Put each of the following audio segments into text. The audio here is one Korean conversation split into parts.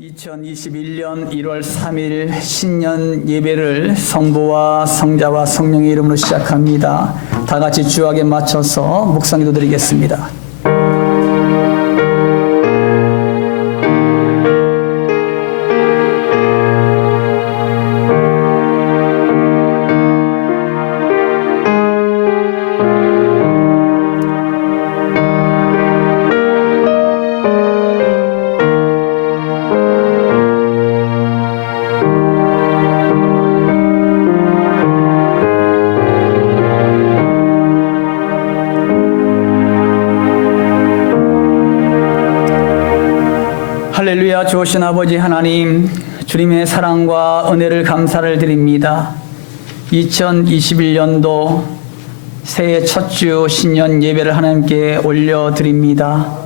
2021년 1월 3일 신년 예배를 성부와 성자와 성령의 이름으로 시작합니다. 다 같이 주악에 맞춰서 묵상기도 드리겠습니다. 할렐루야. 좋으신 아버지 하나님, 주님의 사랑과 은혜를 감사를 드립니다. 2021년도 새해 첫 주 신년 예배를 하나님께 올려드립니다.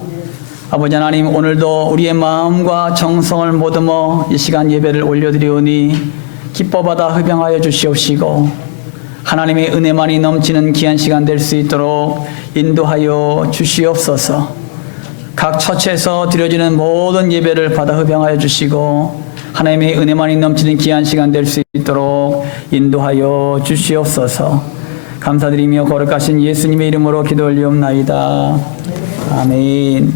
아버지 하나님, 오늘도 우리의 마음과 정성을 모듬어 이 시간 예배를 올려드리오니 기뻐받아 흡양하여 주시옵시고 하나님의 은혜만이 넘치는 귀한 시간 될 수 있도록 인도하여 주시옵소서. 각 처치에서 드려지는 모든 예배를 받아 흡양하여 주시고 하나님의 은혜만이 넘치는 귀한 시간 될 수 있도록 인도하여 주시옵소서. 감사드리며 거룩하신 예수님의 이름으로 기도 올리옵나이다. 아멘.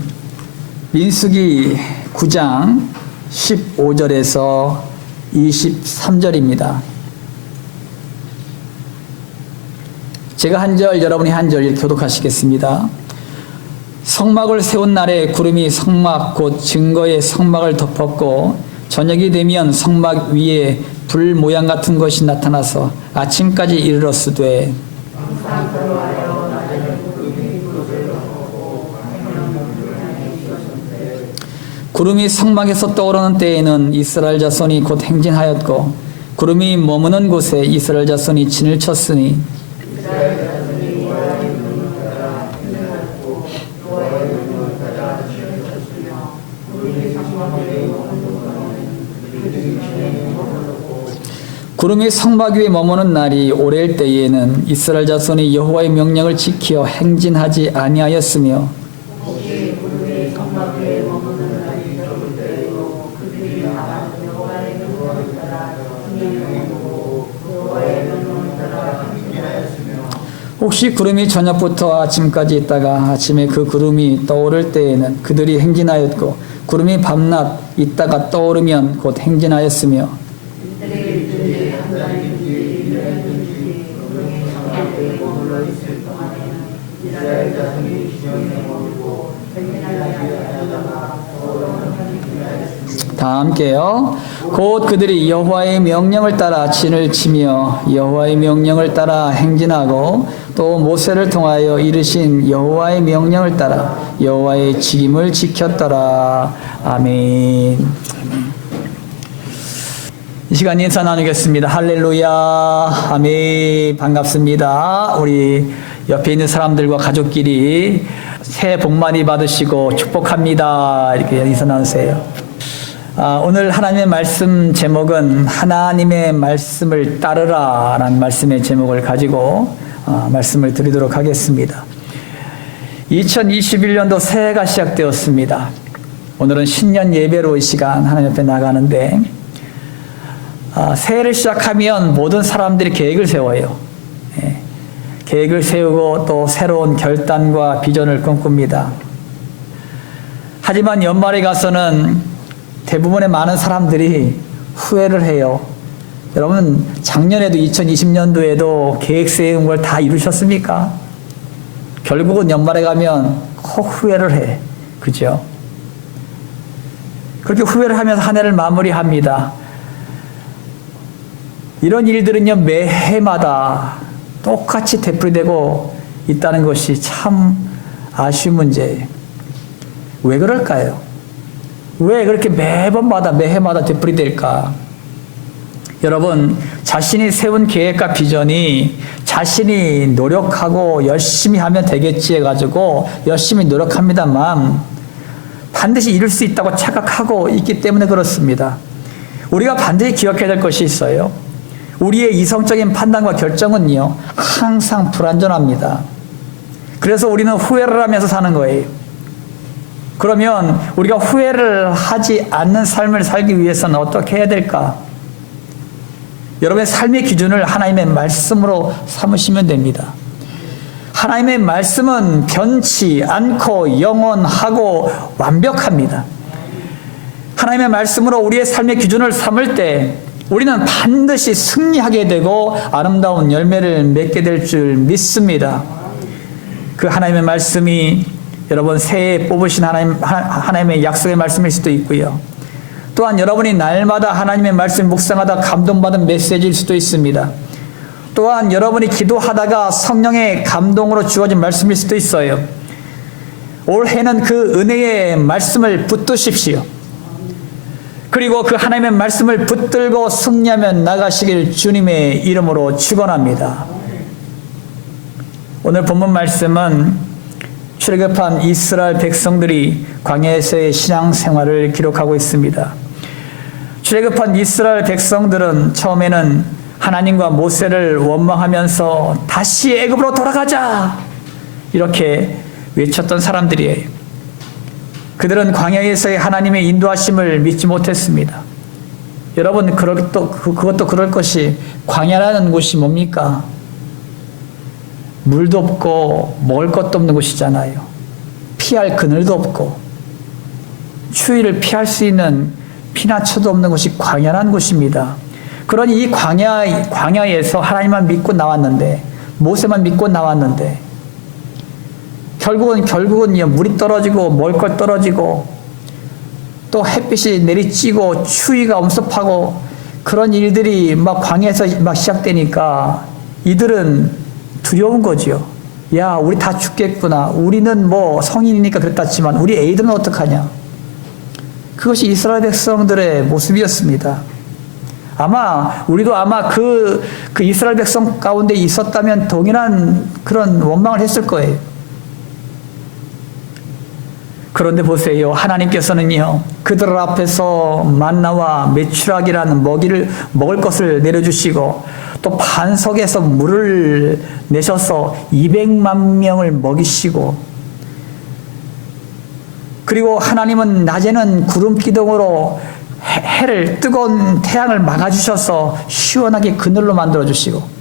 민수기 9장 15절에서 23절입니다. 제가 한 절, 여러분이 한 절 이렇게 교독하시겠습니다. 성막을 세운 날에 구름이 성막 곧 증거의 성막을 덮었고 저녁이 되면 성막 위에 불 모양 같은 것이 나타나서 아침까지 이르렀으되 구름이 성막에서 떠오르는 때에는 이스라엘 자손이 곧 행진하였고 구름이 머무는 곳에 이스라엘 자손이 진을 쳤으니 구름이 성막 위에 머무는 날이 오래일 때에는 이스라엘 자손이 여호와의 명령을 지켜 행진하지 아니하였으며 혹시 구름이 저녁부터 아침까지 있다가 아침에 그 구름이 떠오를 때에는 그들이 행진하였고 구름이 밤낮 있다가 떠오르면 곧 행진하였으며 다 함께요. 곧 그들이 여호와의 명령을 따라 진을 치며 여호와의 명령을 따라 행진하고 또 모세를 통하여 이르신 여호와의 명령을 따라 여호와의 직임을 지켰더라. 아멘. 이 시간 인사 나누겠습니다. 할렐루야. 아멘. 반갑습니다. 우리 옆에 있는 사람들과 가족끼리 새해 복 많이 받으시고 축복합니다. 이렇게 인사 나누세요. 오늘 하나님의 말씀 제목은 하나님의 말씀을 따르라 라는 말씀의 제목을 가지고 말씀을 드리도록 하겠습니다. 2021년도 새해가 시작되었습니다. 오늘은 신년 예배로 이 시간 하나님 앞에 나가는데 새해를 시작하면 모든 사람들이 계획을 세워요. 계획을 세우고 또 새로운 결단과 비전을 꿈꿉니다. 하지만 연말에 가서는 대부분의 많은 사람들이 후회를 해요. 여러분, 작년에도 2020년도에도 계획 세운 걸 다 이루셨습니까? 결국은 연말에 가면 꼭 후회를 해. 그죠? 그렇게 후회를 하면서 한 해를 마무리합니다. 이런 일들은요, 매해마다 똑같이 되풀이되고 있다는 것이 참 아쉬운 문제예요. 왜 그럴까요? 왜 그렇게 매번마다 매해마다 되풀이될까? 여러분, 자신이 세운 계획과 비전이 자신이 노력하고 열심히 하면 되겠지 해가지고 열심히 노력합니다만 반드시 이룰 수 있다고 착각하고 있기 때문에 그렇습니다. 우리가 반드시 기억해야 될 것이 있어요. 우리의 이성적인 판단과 결정은요, 항상 불완전합니다. 그래서 우리는 후회를 하면서 사는 거예요. 그러면 우리가 후회를 하지 않는 삶을 살기 위해서는 어떻게 해야 될까? 여러분의 삶의 기준을 하나님의 말씀으로 삼으시면 됩니다. 하나님의 말씀은 변치 않고 영원하고 완벽합니다. 하나님의 말씀으로 우리의 삶의 기준을 삼을 때 우리는 반드시 승리하게 되고 아름다운 열매를 맺게 될 줄 믿습니다. 그 하나님의 말씀이 여러분 새해에 뽑으신 하나님의 약속의 말씀일 수도 있고요. 또한 여러분이 날마다 하나님의 말씀을 묵상하다 감동받은 메시지일 수도 있습니다. 또한 여러분이 기도하다가 성령의 감동으로 주어진 말씀일 수도 있어요. 올해는 그 은혜의 말씀을 붙드십시오. 그리고 그 하나님의 말씀을 붙들고 승리하며 나가시길 주님의 이름으로 축원합니다. 오늘 본문 말씀은 출애굽한 이스라엘 백성들이 광야에서의 신앙생활을 기록하고 있습니다. 출애굽한 이스라엘 백성들은 처음에는 하나님과 모세를 원망하면서 다시 애굽으로 돌아가자 이렇게 외쳤던 사람들이에요. 그들은 광야에서의 하나님의 인도하심을 믿지 못했습니다. 여러분 그것도 그럴 것이 광야라는 곳이 뭡니까? 물도 없고 먹을 것도 없는 곳이잖아요. 피할 그늘도 없고 추위를 피할 수 있는 피나처도 없는 곳이 광야라는 곳입니다. 그러니 이 광야에서 하나님만 믿고 나왔는데 모세만 믿고 나왔는데 결국은 물이 떨어지고 먹을 것 떨어지고 또 햇빛이 내리쬐고 추위가 엄습하고 그런 일들이 막 광야에서 막 시작되니까 이들은 두려운 거지요. 야, 우리 다 죽겠구나. 우리는 뭐 성인이니까 그랬다지만 우리 애들은 어떡하냐. 그것이 이스라엘 백성들의 모습이었습니다. 우리도 그 이스라엘 백성 가운데 있었다면 동일한 그런 원망을 했을 거예요. 그런데 보세요. 하나님께서는요, 그들 앞에서 만나와 메추라기라는 먹을 것을 내려주시고, 또 반석에서 물을 내셔서 200만 명을 먹이시고, 그리고 하나님은 낮에는 구름 기둥으로 뜨거운 태양을 막아주셔서 시원하게 그늘로 만들어주시고,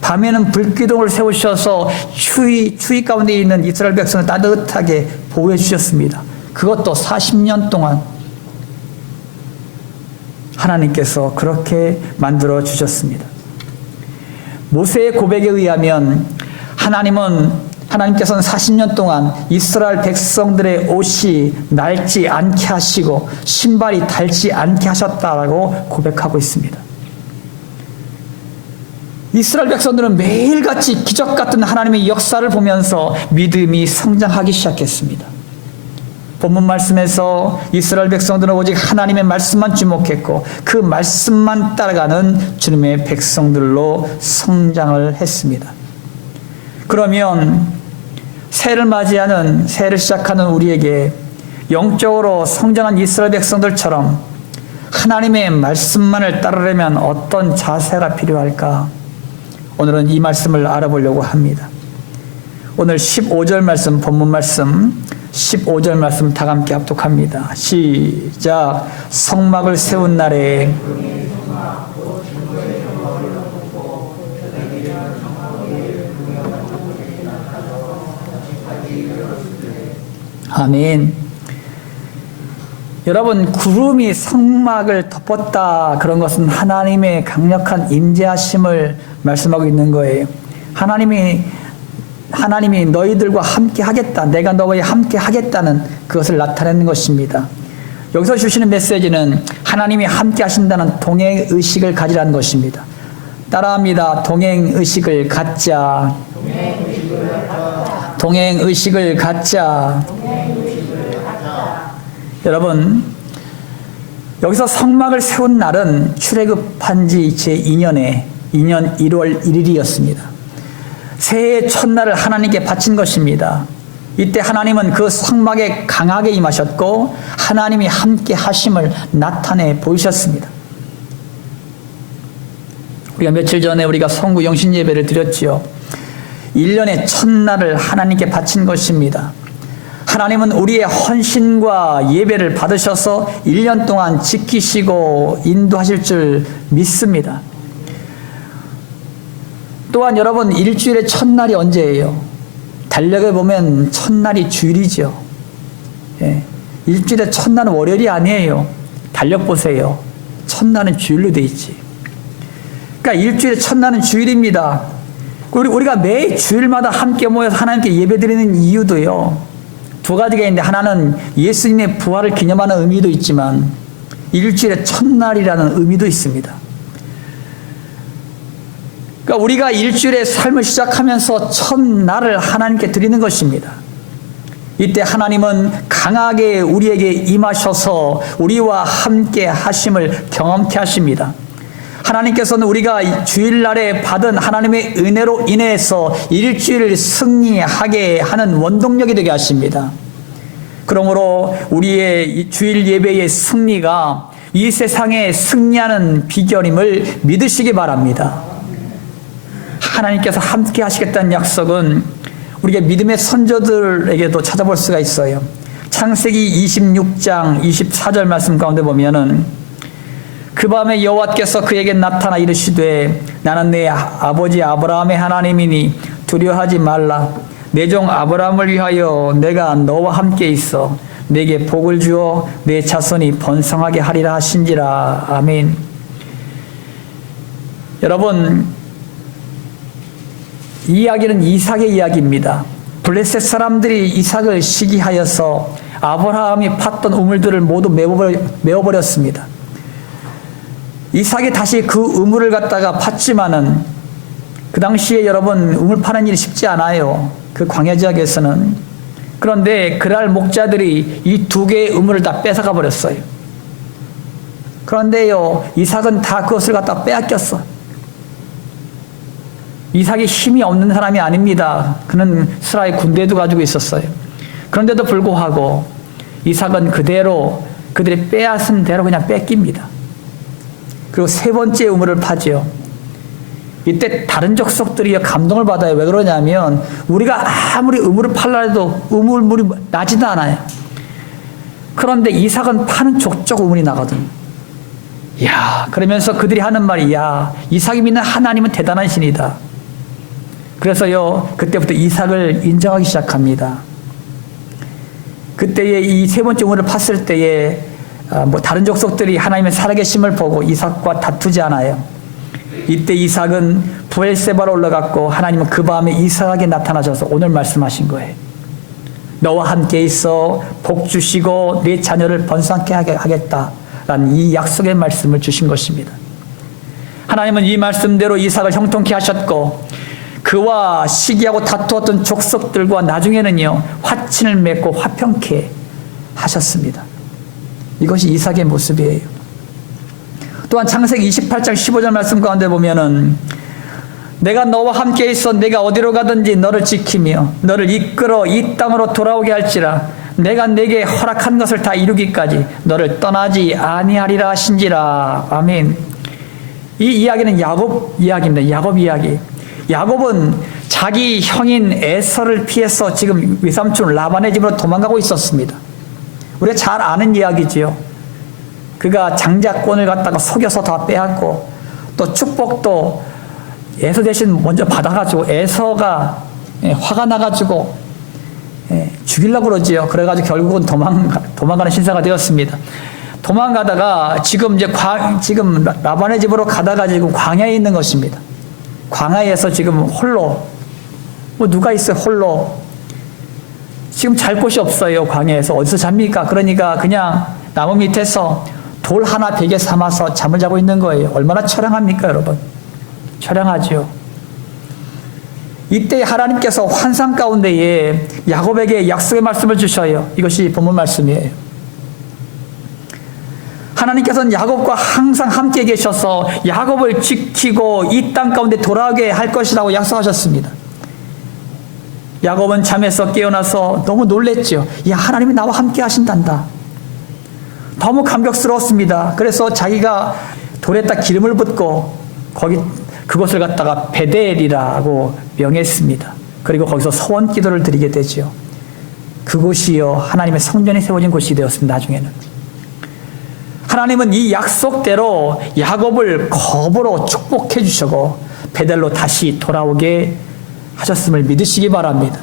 밤에는 불기둥을 세우셔서 추위 가운데 있는 이스라엘 백성을 따뜻하게 보호해 주셨습니다. 그것도 40년 동안 하나님께서 그렇게 만들어 주셨습니다. 모세의 고백에 의하면 하나님께서는 40년 동안 이스라엘 백성들의 옷이 낡지 않게 하시고 신발이 닳지 않게 하셨다라고 고백하고 있습니다. 이스라엘 백성들은 매일같이 기적 같은 하나님의 역사를 보면서 믿음이 성장하기 시작했습니다. 본문 말씀에서 이스라엘 백성들은 오직 하나님의 말씀만 주목했고 그 말씀만 따라가는 주님의 백성들로 성장을 했습니다. 그러면 새해를 시작하는 우리에게 영적으로 성장한 이스라엘 백성들처럼 하나님의 말씀만을 따르려면 어떤 자세가 필요할까? 오늘은 이 말씀을 알아보려고 합니다. 오늘 15절 말씀, 본문 말씀 15절 말씀 다 함께 합독합니다. 시작. 성막을 세운 날에 아멘. 여러분, 구름이 성막을 덮었다 그런 것은 하나님의 강력한 임재하심을 말씀하고 있는 거예요. 하나님이 너희들과 함께 하겠다. 내가 너희와 함께 하겠다는 그것을 나타내는 것입니다. 여기서 주시는 메시지는 하나님이 함께 하신다는 동행의식을 가지라는 것입니다. 따라합니다. 동행의식을 갖자. 동행의식을 갖자. 여러분, 여기서 성막을 세운 날은 출애굽한 지 제2년 1월 1일이었습니다. 새해의 첫날을 하나님께 바친 것입니다. 이때 하나님은 그 성막에 강하게 임하셨고 하나님이 함께 하심을 나타내 보이셨습니다. 우리가 며칠 전에 우리가 성구 영신 예배를 드렸지요. 1년의 첫날을 하나님께 바친 것입니다. 하나님은 우리의 헌신과 예배를 받으셔서 1년 동안 지키시고 인도하실 줄 믿습니다. 또한 여러분, 일주일의 첫날이 언제예요? 달력에 보면 첫날이 주일이죠. 예. 일주일의 첫날은 월요일이 아니에요. 달력 보세요. 첫날은 주일로 돼 있지. 그러니까 일주일의 첫날은 주일입니다. 우리가 매 주일마다 함께 모여서 하나님께 예배드리는 이유도요, 두 가지가 있는데, 하나는 예수님의 부활을 기념하는 의미도 있지만 일주일의 첫날이라는 의미도 있습니다. 그러니까 우리가 일주일의 삶을 시작하면서 첫날을 하나님께 드리는 것입니다. 이때 하나님은 강하게 우리에게 임하셔서 우리와 함께 하심을 경험케 하십니다. 하나님께서는 우리가 주일날에 받은 하나님의 은혜로 인해서 일주일을 승리하게 하는 원동력이 되게 하십니다. 그러므로 우리의 주일 예배의 승리가 이 세상에 승리하는 비결임을 믿으시기 바랍니다. 하나님께서 함께 하시겠다는 약속은 우리가 믿음의 선조들에게도 찾아볼 수가 있어요. 창세기 26장 24절 말씀 가운데 보면은, 그 밤에 여호와께서 그에게 나타나 이르시되 나는 내 아버지 아브라함의 하나님이니 두려워하지 말라. 내 종 아브라함을 위하여 내가 너와 함께 있어 내게 복을 주어 내 자손이 번성하게 하리라 하신지라. 아멘. 여러분, 이 이야기는 이삭의 이야기입니다. 블레셋 사람들이 이삭을 시기하여서 아브라함이 팠던 우물들을 모두 메워버렸습니다. 이삭이 다시 그 우물을 갖다가 팠지만은, 그 당시에 여러분, 우물 파는 일이 쉽지 않아요. 그 광야 지역에서는. 그런데 그날 목자들이 이 두 개의 우물을 다 뺏어가 버렸어요. 그런데요, 이삭은 다 그것을 갖다 빼앗겼어. 이삭이 힘이 없는 사람이 아닙니다. 그는 스라의 군대도 가지고 있었어요. 그런데도 불구하고 이삭은 그대로 그들이 빼앗은 대로 그냥 뺏깁니다. 그리고 세 번째 우물을 파죠. 이때 다른 족속들이 감동을 받아요. 왜 그러냐면, 우리가 아무리 우물을 팔라 해도 우물물이 나지도 않아요. 그런데 이삭은 파는 족족 우물이 나거든. 이야, 그러면서 그들이 하는 말이, 야, 이삭이 믿는 하나님은 대단한 신이다. 그래서요, 그때부터 이삭을 인정하기 시작합니다. 그때에 이 세 번째 우물을 팠을 때에 다른 족속들이 하나님의 살아계심을 보고 이삭과 다투지 않아요. 이때 이삭은 부엘세바로 올라갔고, 하나님은 그 밤에 이삭에게 나타나셔서 오늘 말씀하신 거예요. 너와 함께 있어 복 주시고 네 자녀를 번성케 하겠다라는 이 약속의 말씀을 주신 것입니다. 하나님은 이 말씀대로 이삭을 형통케 하셨고, 그와 시기하고 다투었던 족속들과 나중에는요, 화친을 맺고 화평케 하셨습니다. 이것이 이삭의 모습이에요. 또한 창세기 28장 15절 말씀 가운데 보면은, 내가 너와 함께 있어 내가 어디로 가든지 너를 지키며 너를 이끌어 이 땅으로 돌아오게 할지라. 내가 내게 허락한 것을 다 이루기까지 너를 떠나지 아니하리라 하신지라. 아멘. 이 이야기는 야곱 이야기입니다. 야곱 이야기. 야곱은 자기 형인 에서를 피해서 지금 외삼촌 라반의 집으로 도망가고 있었습니다. 우리가 잘 아는 이야기지요. 그가 장자권을 갖다가 속여서 다 빼앗고, 또 축복도 에서 대신 먼저 받아가지고 에서가 화가 나가지고 죽이려고 그러지요. 그래가지고 결국은 도망가는 신사가 되었습니다. 도망가다가 지금 지금 라반의 집으로 가다가 지금 광야에 있는 것입니다. 광야에서 지금 홀로, 누가 있어요, 홀로. 지금 잘 곳이 없어요, 광야에서. 어디서 잡니까? 그러니까 그냥 나무 밑에서 돌 하나 베개 삼아서 잠을 자고 있는 거예요. 얼마나 처량합니까, 여러분? 처량하지요. 이때 하나님께서 환상 가운데에 야곱에게 약속의 말씀을 주셔요. 이것이 본문 말씀이에요. 하나님께서는 야곱과 항상 함께 계셔서 야곱을 지키고 이 땅 가운데 돌아오게 할 것이라고 약속하셨습니다. 야곱은 잠에서 깨어나서 너무 놀랬죠. 야, 하나님이 나와 함께 하신단다. 너무 감격스러웠습니다. 그래서 자기가 돌에다 기름을 붓고 그곳을 갖다가 베델이라고 명했습니다. 그리고 거기서 소원 기도를 드리게 되죠. 그곳이요 하나님의 성전이 세워진 곳이 되었습니다. 나중에는 하나님은 이 약속대로 야곱을 거부로 축복해 주시고 베델로 다시 돌아오게 하셨음을 믿으시기 바랍니다.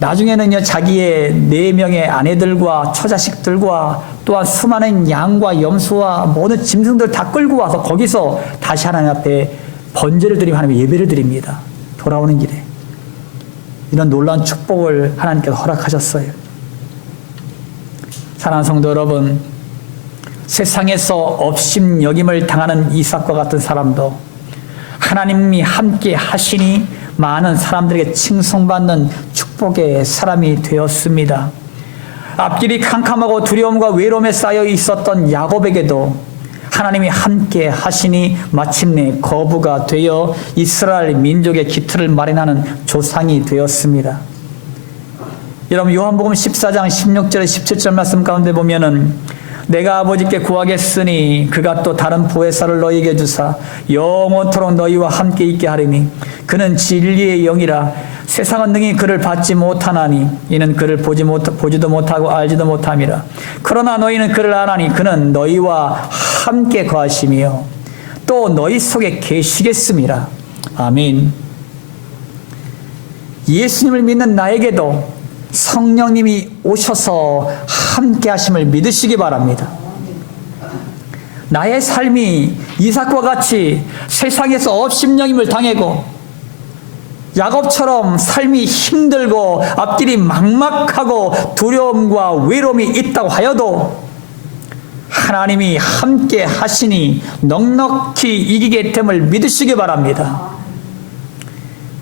나중에는요 자기의 4명의 아내들과 처자식들과 또한 수많은 양과 염소와 모든 짐승들 다 끌고 와서 거기서 다시 하나님 앞에 번제를 드리며 하나님의 예배를 드립니다. 돌아오는 길에 이런 놀라운 축복을 하나님께서 허락하셨어요. 사랑하는 성도 여러분, 세상에서 업신여김을 당하는 이삭과 같은 사람도 하나님이 함께 하시니 많은 사람들에게 칭송받는 축복의 사람이 되었습니다. 앞길이 캄캄하고 두려움과 외로움에 쌓여 있었던 야곱에게도 하나님이 함께 하시니 마침내 거부가 되어 이스라엘 민족의 기틀을 마련하는 조상이 되었습니다. 여러분 요한복음 14장 16절 17절 말씀 가운데 보면은 내가 아버지께 구하겠으니 그가 또 다른 보혜사를 너희에게 주사 영원토록 너희와 함께 있게 하리니 그는 진리의 영이라 세상은 능히 그를 받지 못하나니 이는 그를 보지도 못하고 알지도 못함이라. 그러나 너희는 그를 아나니 그는 너희와 함께 거하시며 또 너희 속에 계시겠음이라. 아멘. 예수님을 믿는 나에게도 성령님이 오셔서 함께 하심을 믿으시기 바랍니다. 나의 삶이 이삭과 같이 세상에서 업신여김을 당하고 야곱처럼 삶이 힘들고 앞길이 막막하고 두려움과 외로움이 있다고 하여도 하나님이 함께 하시니 넉넉히 이기게 됨을 믿으시기 바랍니다.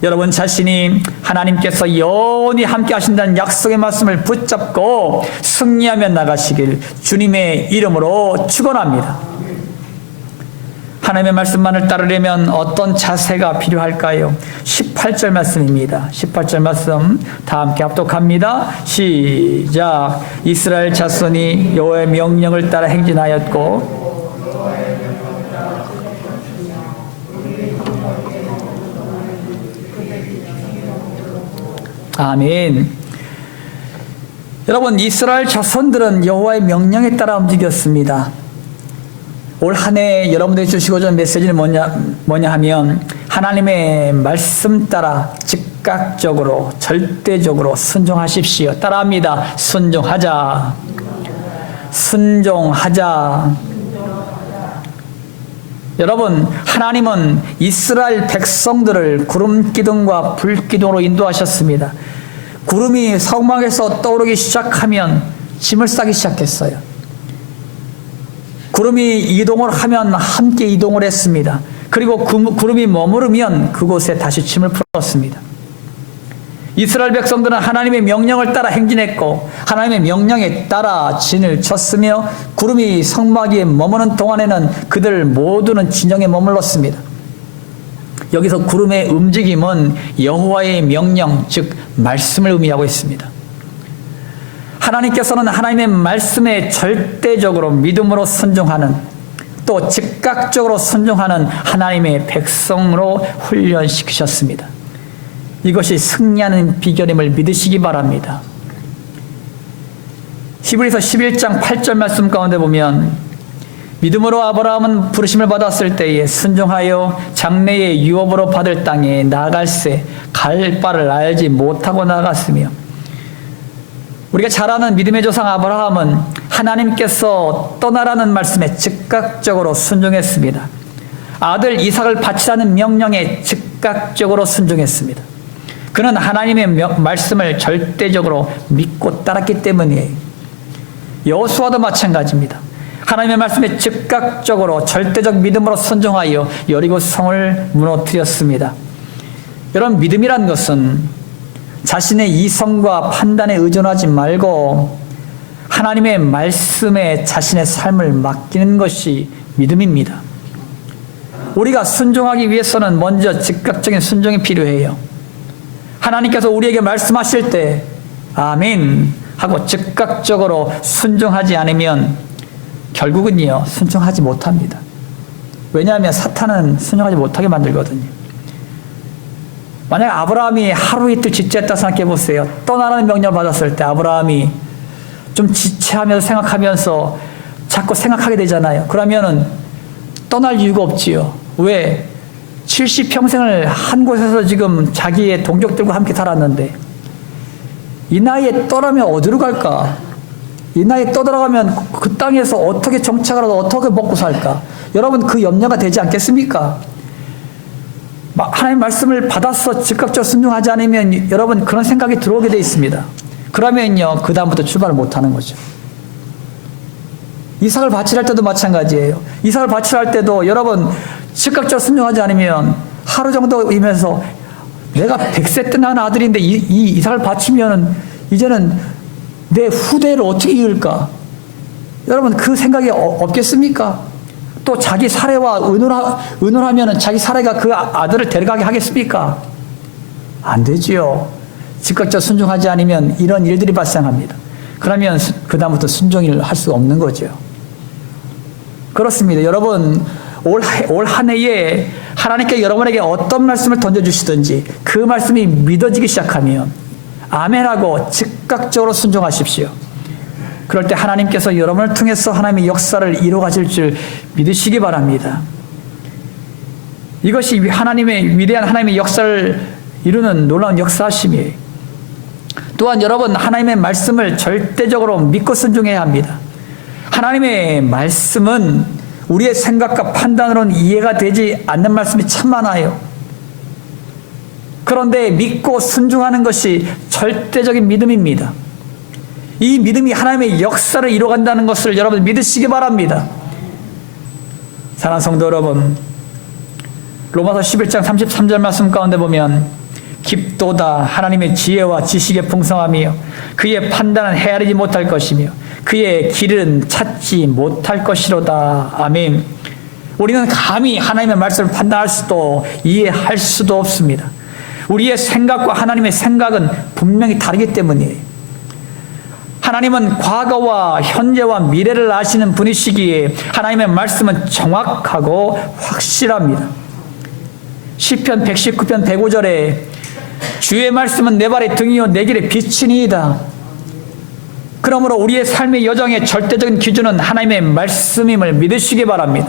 여러분 자신이 하나님께서 영원히 함께 하신다는 약속의 말씀을 붙잡고 승리하며 나가시길 주님의 이름으로 축원합니다. 하나님의 말씀만을 따르려면 어떤 자세가 필요할까요? 18절 말씀입니다. 18절 말씀 다 함께 합독합니다. 시작. 이스라엘 자손이 여호와의 명령을 따라 행진하였고 아멘. 여러분 이스라엘 자손들은 여호와의 명령에 따라 움직였습니다. 올 한 해 여러분들이 주시고자 하는 메시지는 뭐냐 하면 하나님의 말씀 따라 즉각적으로 절대적으로 순종하십시오. 따라합니다. 순종하자. 순종하자. 여러분 하나님은 이스라엘 백성들을 구름 기둥과 불 기둥으로 인도하셨습니다. 구름이 성막에서 떠오르기 시작하면 짐을 싸기 시작했어요. 구름이 이동을 하면 함께 이동을 했습니다. 그리고 구름이 머무르면 그곳에 다시 짐을 풀었습니다. 이스라엘 백성들은 하나님의 명령을 따라 행진했고 하나님의 명령에 따라 진을 쳤으며 구름이 성막 위에 머무는 동안에는 그들 모두는 진영에 머물렀습니다. 여기서 구름의 움직임은 여호와의 명령, 즉 말씀을 의미하고 있습니다. 하나님께서는 하나님의 말씀에 절대적으로 믿음으로 순종하는 또 즉각적으로 순종하는 하나님의 백성으로 훈련시키셨습니다. 이것이 승리하는 비결임을 믿으시기 바랍니다. 히브리서 11장 8절 말씀 가운데 보면 믿음으로 아브라함은 부르심을 받았을 때에 순종하여 장래의 유업으로 받을 땅에 나아갈새 갈 바를 알지 못하고 나갔으며 우리가 잘 아는 믿음의 조상 아브라함은 하나님께서 떠나라는 말씀에 즉각적으로 순종했습니다. 아들 이삭을 바치라는 명령에 즉각적으로 순종했습니다. 그는 하나님의 말씀을 절대적으로 믿고 따랐기 때문이에요. 여호수아도 마찬가지입니다. 하나님의 말씀에 즉각적으로 절대적 믿음으로 순종하여 여리고 성을 무너뜨렸습니다. 여러분 믿음이란 것은 자신의 이성과 판단에 의존하지 말고 하나님의 말씀에 자신의 삶을 맡기는 것이 믿음입니다. 우리가 순종하기 위해서는 먼저 즉각적인 순종이 필요해요. 하나님께서 우리에게 말씀하실 때 아멘 하고 즉각적으로 순종하지 않으면 결국은요 순종하지 못합니다. 왜냐하면 사탄은 순종하지 못하게 만들거든요. 만약 아브라함이 하루 이틀 지체했다 생각해 보세요. 떠나라는 명령을 받았을 때 아브라함이 좀 지체하면서 생각하면서 자꾸 생각하게 되잖아요. 그러면은 떠날 이유가 없지요. 왜? 70평생을 한 곳에서 지금 자기의 동족들과 함께 살았는데 이 나이에 떠나면 어디로 갈까? 이 나이에 떠들어가면 그 땅에서 어떻게 정착을 하고 어떻게 먹고 살까? 여러분 그 염려가 되지 않겠습니까? 하나님 말씀을 받아서 즉각적으로 순종하지 않으면 여러분 그런 생각이 들어오게 돼 있습니다. 그러면요 그 다음부터 출발을 못하는 거죠. 이삭을 바칠할 때도 마찬가지예요. 이삭을 바칠할 때도 여러분 즉각적으로 순종하지 않으면 하루 정도이면서 내가 100세 때 낳은 아들인데 이 이삭을 바치면 이제는 내 후대를 어떻게 이을까? 여러분 그 생각이 없겠습니까? 또 자기 사례와 의논하면 자기 사례가 그 아들을 데려가게 하겠습니까? 안 되지요. 즉각적으로 순종하지 않으면 이런 일들이 발생합니다. 그러면 그 다음부터 순종을 할 수가 없는 거죠. 그렇습니다. 여러분 올 한 해에 하나님께 여러분에게 어떤 말씀을 던져주시든지 그 말씀이 믿어지기 시작하면 아멘하고 즉각적으로 순종하십시오. 그럴 때 하나님께서 여러분을 통해서 하나님의 역사를 이루어가실 줄 믿으시기 바랍니다. 이것이 위대한 하나님의 역사를 이루는 놀라운 역사하심이에요. 또한 여러분 하나님의 말씀을 절대적으로 믿고 순종해야 합니다. 하나님의 말씀은 우리의 생각과 판단으로는 이해가 되지 않는 말씀이 참 많아요. 그런데 믿고 순종하는 것이 절대적인 믿음입니다. 이 믿음이 하나님의 역사를 이루어간다는 것을 여러분 믿으시기 바랍니다. 사랑하는 성도 여러분, 로마서 11장 33절 말씀 가운데 보면 깊도다 하나님의 지혜와 지식의 풍성함이요 그의 판단은 헤아리지 못할 것이며 그의 길은 찾지 못할 것이로다. 아멘. 우리는 감히 하나님의 말씀을 판단할 수도 이해할 수도 없습니다. 우리의 생각과 하나님의 생각은 분명히 다르기 때문이에요. 하나님은 과거와 현재와 미래를 아시는 분이시기에 하나님의 말씀은 정확하고 확실합니다. 시편 119편 105절에 주의 말씀은 내 발의 등이요 내 길의 빛이니이다. 그러므로 우리의 삶의 여정의 절대적인 기준은 하나님의 말씀임을 믿으시기 바랍니다.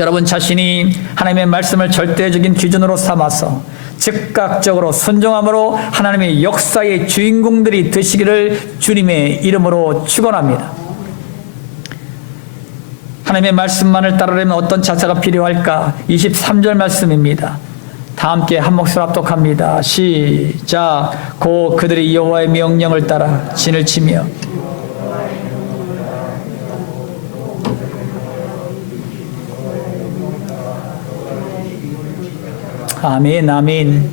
여러분 자신이 하나님의 말씀을 절대적인 기준으로 삼아서 즉각적으로 순종함으로 하나님의 역사의 주인공들이 되시기를 주님의 이름으로 축원합니다. 하나님의 말씀만을 따르려면 어떤 자세가 필요할까? 23절 말씀입니다. 다 함께 한 목소리 합독합니다. 시작. 곧 그들이 여호와의 명령을 따라 진을 치며 아멘, 아멘.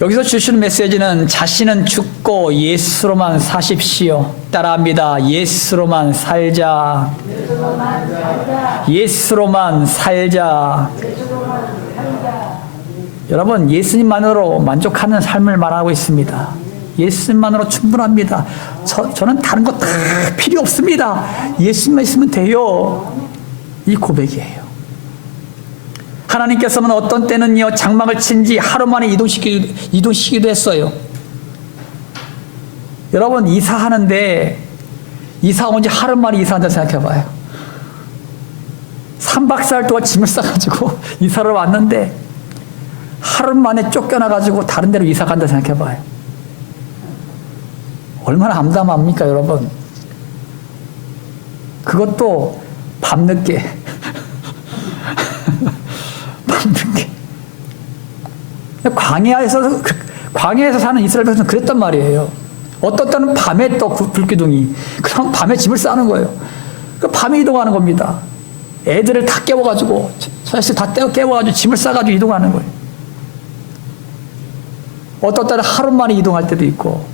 여기서 주시는 메시지는 자신은 죽고 예수로만 사십시오. 따라합니다. 예수로만 살자. 예수로만 살자. 여러분, 예수님만으로 만족하는 삶을 말하고 있습니다. 예수님만으로 충분합니다. 저는 다른 거 다 필요 없습니다. 예수님만 있으면 돼요. 이 고백이에요. 하나님께서는 어떤 때는요 장막을 친 지 하루 만에 이동시키기도 했어요. 여러분 이사하는데 이사 온 지 하루 만에 이사한다 생각해봐요. 3박 4일 동안 짐을 싸가지고 이사를 왔는데 하루 만에 쫓겨나가지고 다른 데로 이사 간다 생각해봐요. 얼마나 암담합니까 여러분. 그것도 밤늦게 광야에서 사는 이스라엘 백성은 그랬단 말이에요. 어떤 때는 밤에 또 불기둥이, 그럼 밤에 짐을 싸는 거예요. 밤에 이동하는 겁니다. 애들을 다 깨워가지고, 저자식 다 깨워가지고 짐을 싸가지고 이동하는 거예요. 어떤 때는 하루 만에 이동할 때도 있고,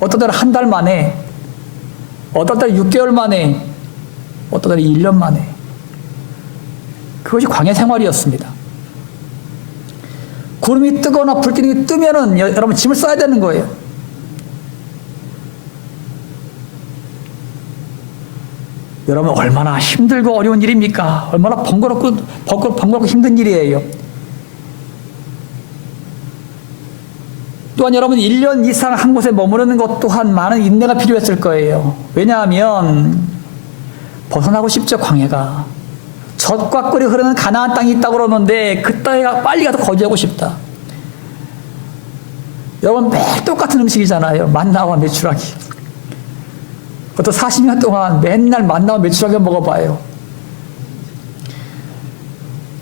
어떤 때는 한 달 만에, 어떤 때는 6개월 만에, 어떤 때는 1년 만에. 그것이 광야 생활이었습니다. 구름이 뜨거나 불기둥이 뜨면은 여러분 짐을 싸야 되는 거예요. 여러분 얼마나 힘들고 어려운 일입니까? 얼마나 번거롭고 힘든 일이에요. 또한 여러분 1년 이상 한 곳에 머무르는 것 또한 많은 인내가 필요했을 거예요. 왜냐하면 벗어나고 싶죠. 광야가. 젖과 꿀이 흐르는 가나안 땅이 있다고 그러는데 그 땅에 빨리 가서 거주하고 싶다. 여러분 매일 똑같은 음식이잖아요. 만나와 메추라기. 그것도 40년 동안 맨날 만나와 메추라기 먹어봐요.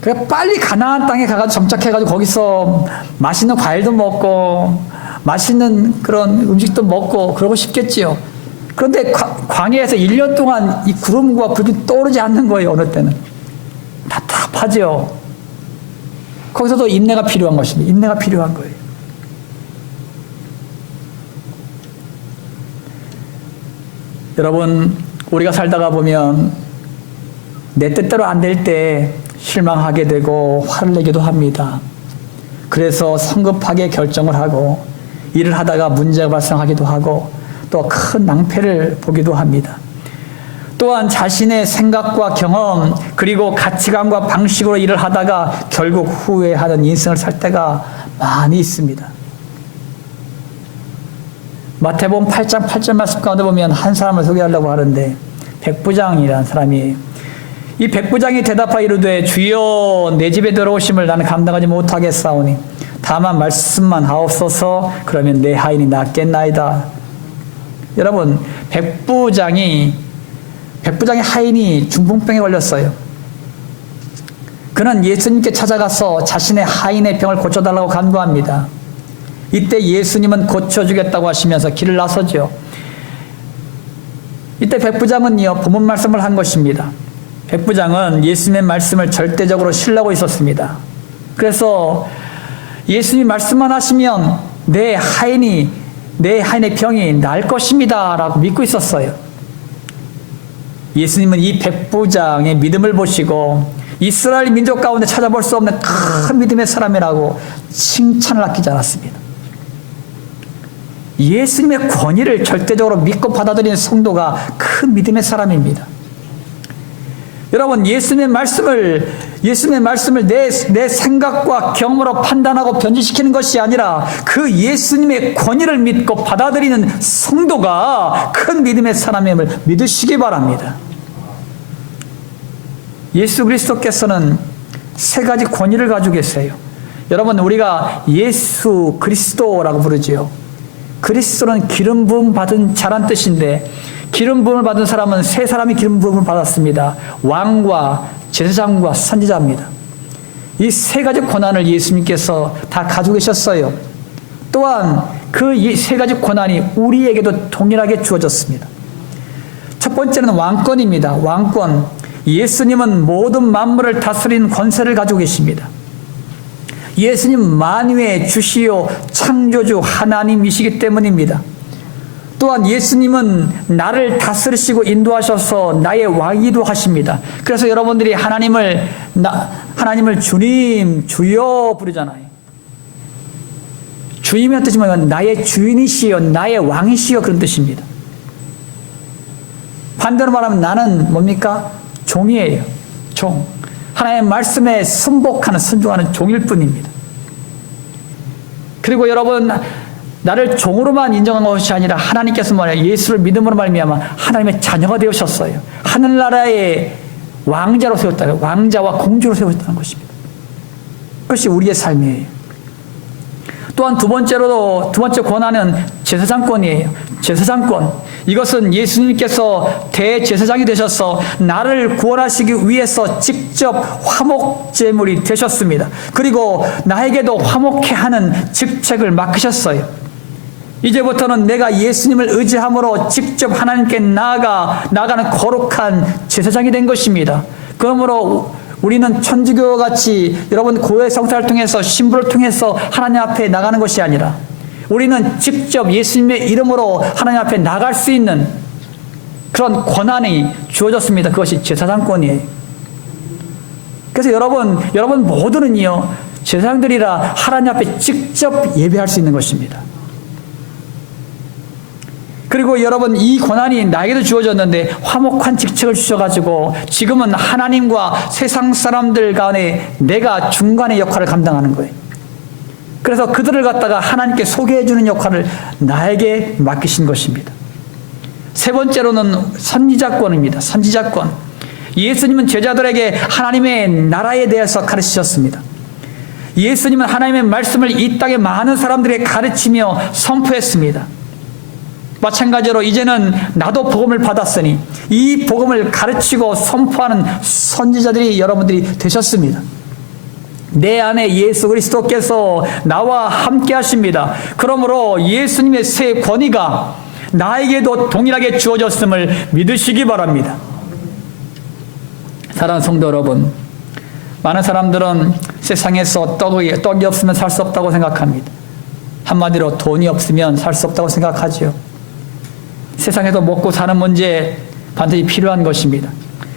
그러니까 빨리 가나안 땅에 가서 정착해가지고 거기서 맛있는 과일도 먹고 맛있는 그런 음식도 먹고 그러고 싶겠지요. 그런데 광야에서 1년 동안 이 구름과 불이 떠오르지 않는 거예요. 어느 때는 답답하죠. 거기서도 인내가 필요한 것입니다. 인내가 필요한 거예요. 여러분, 우리가 살다가 보면 내 뜻대로 안 될 때 실망하게 되고 화를 내기도 합니다. 그래서 성급하게 결정을 하고 일을 하다가 문제가 발생하기도 하고 또 큰 낭패를 보기도 합니다. 또한 자신의 생각과 경험 그리고 가치관과 방식으로 일을 하다가 결국 후회하는 인생을 살 때가 많이 있습니다. 마태복음 8장 8절 말씀 가운데 보면 한 사람을 소개하려고 하는데 백부장이라는 사람이 이 백부장이 대답하여 이르되 주여 내 집에 들어오심을 나는 감당하지 못하겠사오니 다만 말씀만 하옵소서 그러면 내 하인이 낫겠나이다. 여러분 백부장의 하인이 중풍병에 걸렸어요. 그는 예수님께 찾아가서 자신의 하인의 병을 고쳐달라고 간구합니다. 이때 예수님은 고쳐주겠다고 하시면서 길을 나서죠. 이때 백부장은요 본문 말씀을 한 것입니다. 백부장은 예수님의 말씀을 절대적으로 신뢰하고 있었습니다. 그래서 예수님 말씀만 하시면 내 하인의 병이 나을 것입니다 라고 믿고 있었어요. 예수님은 이 백부장의 믿음을 보시고 이스라엘 민족 가운데 찾아볼 수 없는 큰 믿음의 사람이라고 칭찬을 아끼지 않았습니다. 예수님의 권위를 절대적으로 믿고 받아들이는 성도가 큰 믿음의 사람입니다. 여러분 예수님의 말씀을 내 생각과 경험으로 판단하고 변질시키는 것이 아니라 그 예수님의 권위를 믿고 받아들이는 성도가 큰 믿음의 사람임을 믿으시기 바랍니다. 예수 그리스도께서는 세 가지 권위를 가지고 계세요. 여러분 우리가 예수 그리스도라고 부르지요. 그리스도는 기름 부음 받은 자란 뜻인데 기름 부음을 받은 사람은 세 사람이 기름 부음을 받았습니다. 왕과 제사장과 선지자입니다. 이 세 가지 권한을 예수님께서 다 가지고 계셨어요. 또한 그 세 가지 권한이 우리에게도 동일하게 주어졌습니다. 첫 번째는 왕권입니다. 왕권. 예수님은 모든 만물을 다스리는 권세를 가지고 계십니다. 예수님 만유의 주시요 창조주 하나님이시기 때문입니다. 또한 예수님은 나를 다스리시고 인도하셔서 나의 왕이기도 하십니다. 그래서 여러분들이 하나님을 주님, 주여 부르잖아요. 주님이란 뜻이 뭐냐면 나의 주인이시여, 나의 왕이시여 그런 뜻입니다. 반대로 말하면 나는 뭡니까? 종이에요. 종. 하나님의 말씀에 순종하는 종일 뿐입니다. 그리고 여러분 나를 종으로만 인정한 것이 아니라 하나님께서 말해요. 예수를 믿음으로 말미암아 하나님의 자녀가 되으셨어요. 하늘나라의 왕자로 세웠다. 왕자와 공주로 세웠다는 것입니다. 그것이 우리의 삶이에요. 또한 두 번째 권한은 제사장권이에요. 제사장권. 이것은 예수님께서 대제사장이 되셔서 나를 구원하시기 위해서 직접 화목제물이 되셨습니다. 그리고 나에게도 화목케 하는 직책을 맡기셨어요. 이제부터는 내가 예수님을 의지함으로 직접 하나님께 나아가는 거룩한 제사장이 된 것입니다. 그러므로 우리는 천주교와 같이 여러분 고해 성사를 통해서 신부를 통해서 하나님 앞에 나가는 것이 아니라 우리는 직접 예수님의 이름으로 하나님 앞에 나갈 수 있는 그런 권한이 주어졌습니다. 그것이 제사장권이에요. 그래서 여러분 모두는요 제사장들이라 하나님 앞에 직접 예배할 수 있는 것입니다. 그리고 여러분 이 권한이 나에게도 주어졌는데 화목한 직책을 주셔가지고 지금은 하나님과 세상 사람들 간에 내가 중간의 역할을 감당하는 거예요. 그래서 그들을 갖다가 하나님께 소개해 주는 역할을 나에게 맡기신 것입니다. 세 번째로는 선지자권입니다. 선지자권. 예수님은 제자들에게 하나님의 나라에 대해서 가르치셨습니다. 예수님은 하나님의 말씀을 이 땅의 많은 사람들에게 가르치며 선포했습니다. 마찬가지로 이제는 나도 복음을 받았으니 이 복음을 가르치고 선포하는 선지자들이 여러분들이 되셨습니다. 내 안에 예수 그리스도께서 나와 함께 하십니다. 그러므로 예수님의 새 권위가 나에게도 동일하게 주어졌음을 믿으시기 바랍니다. 사랑하는 성도 여러분, 많은 사람들은 세상에서 떡이 없으면 살 수 없다고 생각합니다. 한마디로 돈이 없으면 살 수 없다고 생각하지요. 세상에서 먹고 사는 문제 반드시 필요한 것입니다.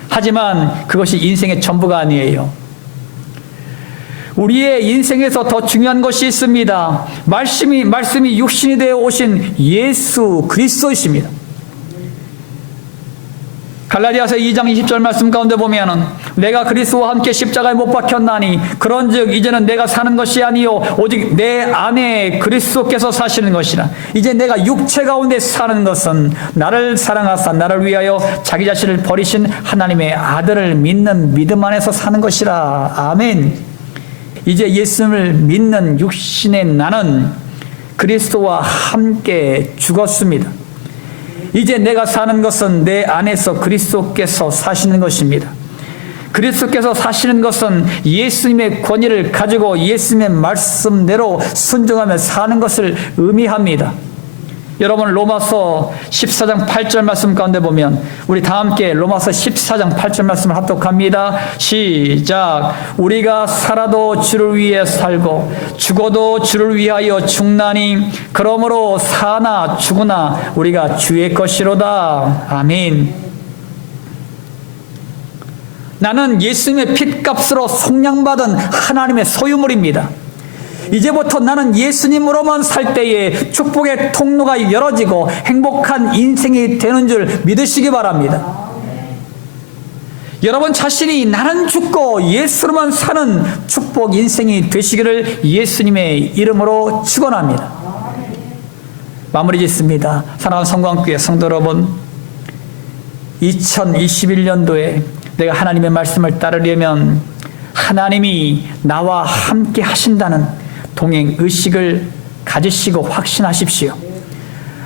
하지만 그것이 인생의 전부가 아니에요. 우리의 인생에서 더 중요한 것이 있습니다. 말씀이 육신이 되어 오신 예수 그리스도이십니다. 갈라디아서 2장 20절 말씀 가운데 보면은 내가 그리스도와 함께 십자가에 못 박혔나니 그런즉 이제는 내가 사는 것이 아니요 오직 내 안에 그리스도께서 사시는 것이라. 이제 내가 육체 가운데 사는 것은 나를 사랑하사 나를 위하여 자기 자신을 버리신 하나님의 아들을 믿는 믿음 안에서 사는 것이라. 아멘. 이제 예수님을 믿는 육신의 나는 그리스도와 함께 죽었습니다. 이제 내가 사는 것은 내 안에서 그리스도께서 사시는 것입니다. 그리스도께서 사시는 것은 예수님의 권위를 가지고 예수님의 말씀대로 순종하며 사는 것을 의미합니다. 여러분, 로마서 14장 8절 말씀 가운데 보면 우리 다 함께 로마서 14장 8절 말씀을 합독합니다. 시작. 우리가 살아도 주를 위해 살고 죽어도 주를 위하여 죽나니 그러므로 사나 죽으나 우리가 주의 것이로다. 아멘. 나는 예수님의 핏값으로 속량받은 하나님의 소유물입니다. 이제부터 나는 예수님으로만 살 때에 축복의 통로가 열어지고 행복한 인생이 되는 줄 믿으시기 바랍니다. 여러분 자신이 나는 죽고 예수로만 사는 축복 인생이 되시기를 예수님의 이름으로 축원합니다. 마무리 짓습니다. 사랑하는 성광교회 성도 여러분, 2021년도에 내가 하나님의 말씀을 따르려면 하나님이 나와 함께 하신다는 동행의식을 가지시고 확신하십시오.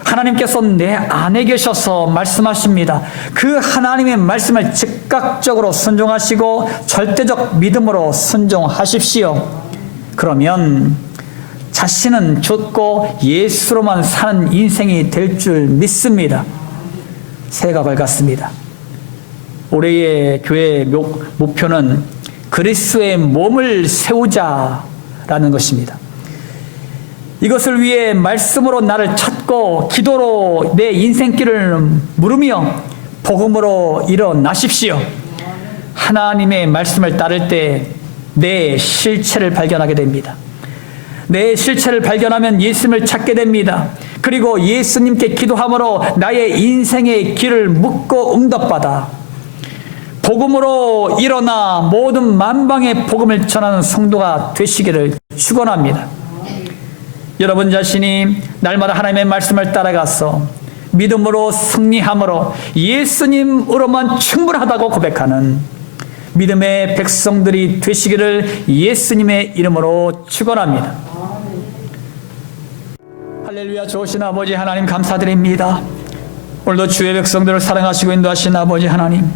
하나님께서 내 안에 계셔서 말씀하십니다. 그 하나님의 말씀을 즉각적으로 순종하시고 절대적 믿음으로 순종하십시오. 그러면 자신은 죽고 예수로만 사는 인생이 될 줄 믿습니다. 새해가 밝았습니다. 올해의 교회의 목표는 그리스도의 몸을 세우자라는 것입니다. 이것을 위해 말씀으로 나를 찾고 기도로 내 인생길을 물으며 복음으로 일어나십시오. 하나님의 말씀을 따를 때 내 실체를 발견하게 됩니다. 내 실체를 발견하면 예수님을 찾게 됩니다. 그리고 예수님께 기도함으로 나의 인생의 길을 묻고 응답받아 복음으로 일어나 모든 만방의 복음을 전하는 성도가 되시기를 축원합니다. 여러분 자신이 날마다 하나님의 말씀을 따라가서 믿음으로 승리함으로 예수님으로만 충분하다고 고백하는 믿음의 백성들이 되시기를 예수님의 이름으로 축원합니다. 할렐루야. 좋으신 아버지 하나님 감사드립니다. 오늘도 주의 백성들을 사랑하시고 인도하신 아버지 하나님,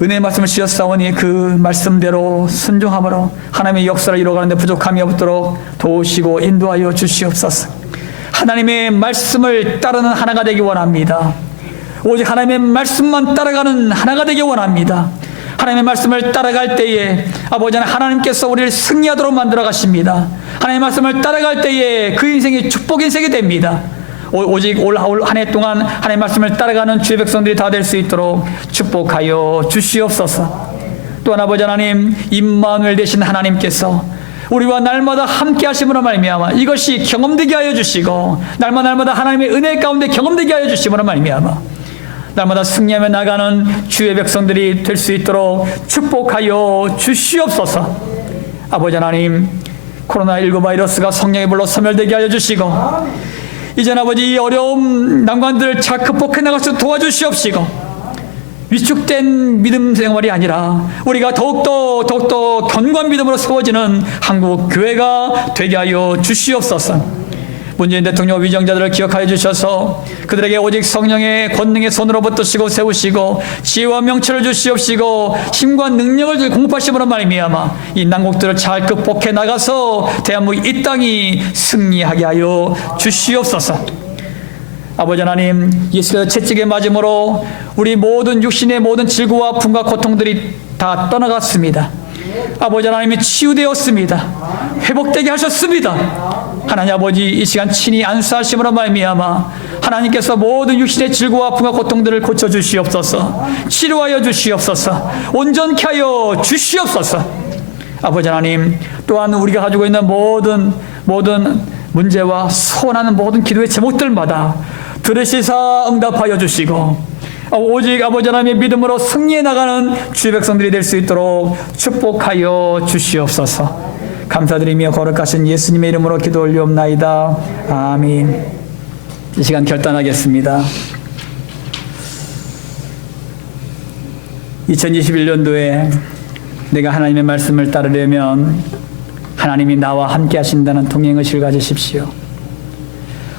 은혜의 말씀을 주셨사오니 그 말씀대로 순종함으로 하나님의 역사를 이루어가는 데 부족함이 없도록 도우시고 인도하여 주시옵소서. 하나님의 말씀을 따르는 하나가 되기 원합니다. 오직 하나님의 말씀만 따라가는 하나가 되기 원합니다. 하나님의 말씀을 따라갈 때에 아버지 하나님께서 우리를 승리하도록 만들어 가십니다. 하나님의 말씀을 따라갈 때에 그 인생이 축복 인생이 됩니다. 오직 올 한 해 동안 하나님의 말씀을 따라가는 주의 백성들이 다 될 수 있도록 축복하여 주시옵소서. 또한 아버지 하나님, 임마누엘 되신 하나님께서 우리와 날마다 함께 하심으로 말미암아 이것이 경험되게 하여 주시고 날마다 하나님의 은혜 가운데 경험되게 하여 주심으로 말미암아 날마다 승리하며 나가는 주의 백성들이 될 수 있도록 축복하여 주시옵소서. 아버지 하나님, 코로나19 바이러스가 성령의 불로 소멸되게 하여 주시고, 이젠 아버지 이 어려움 난관들을 잘 극복해 나갈 수 도와주시옵시고, 위축된 믿음 생활이 아니라 우리가 더욱더 견고한 믿음으로 세워지는 한국 교회가 되게 하여 주시옵소서. 문재인 대통령 위정자들을 기억하여 주셔서 그들에게 오직 성령의 권능의 손으로 붙드시고 세우시고 지혜와 명철을 주시옵시고 힘과 능력을 공급하심으로 말미암아 이 난국들을 잘 극복해 나가서 대한민국 이 땅이 승리하게 하여 주시옵소서. 아버지 하나님, 예수께서 채찍에 맞음으로 우리 모든 육신의 모든 질고와 아픔과 고통들이 다 떠나갔습니다. 아버지 하나님이 치유되었습니다. 회복되게 하셨습니다. 하나님 아버지, 이 시간 친히 안수하심으로 말미암아 하나님께서 모든 육신의 질고와 아픔과 고통들을 고쳐주시옵소서, 치료하여 주시옵소서, 온전케 하여 주시옵소서. 아버지 하나님, 또한 우리가 가지고 있는 모든 문제와 소원하는 모든 기도의 제목들마다 들으시사 응답하여 주시고 오직 아버지 하나님의 믿음으로 승리해 나가는 주의 백성들이 될 수 있도록 축복하여 주시옵소서. 감사드리며 거룩하신 예수님의 이름으로 기도 올리옵나이다. 아멘. 이 시간 결단하겠습니다. 2021년도에 내가 하나님의 말씀을 따르려면 하나님이 나와 함께 하신다는 동행의식을 가지십시오.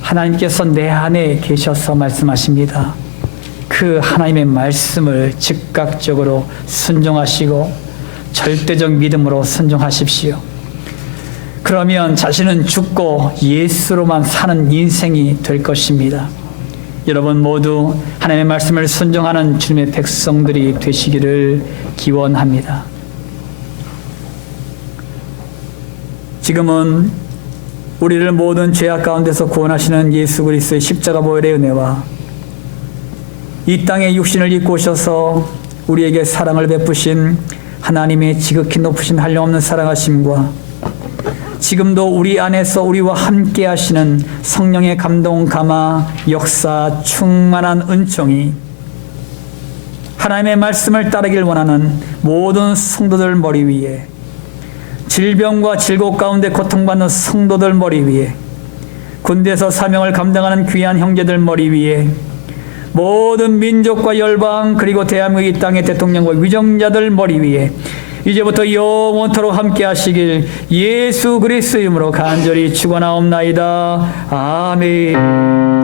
하나님께서 내 안에 계셔서 말씀하십니다. 그 하나님의 말씀을 즉각적으로 순종하시고 절대적 믿음으로 순종하십시오. 그러면 자신은 죽고 예수로만 사는 인생이 될 것입니다. 여러분 모두 하나님의 말씀을 순종하는 주님의 백성들이 되시기를 기원합니다. 지금은 우리를 모든 죄악 가운데서 구원하시는 예수 그리스도의 십자가 보혈의 은혜와 이 땅에 육신을 입고 오셔서 우리에게 사랑을 베푸신 하나님의 지극히 높으신 한량없는 사랑하심과 지금도 우리 안에서 우리와 함께 하시는 성령의 감동, 감화, 역사, 충만한 은총이 하나님의 말씀을 따르길 원하는 모든 성도들 머리 위에, 질병과 질곡 가운데 고통받는 성도들 머리 위에, 군대에서 사명을 감당하는 귀한 형제들 머리 위에, 모든 민족과 열방 그리고 대한민국 이 땅의 대통령과 위정자들 머리 위에 이제부터 영원토록 함께 하시길 예수 그리스도 이름으로 간절히 축원하옵나이다. 아멘.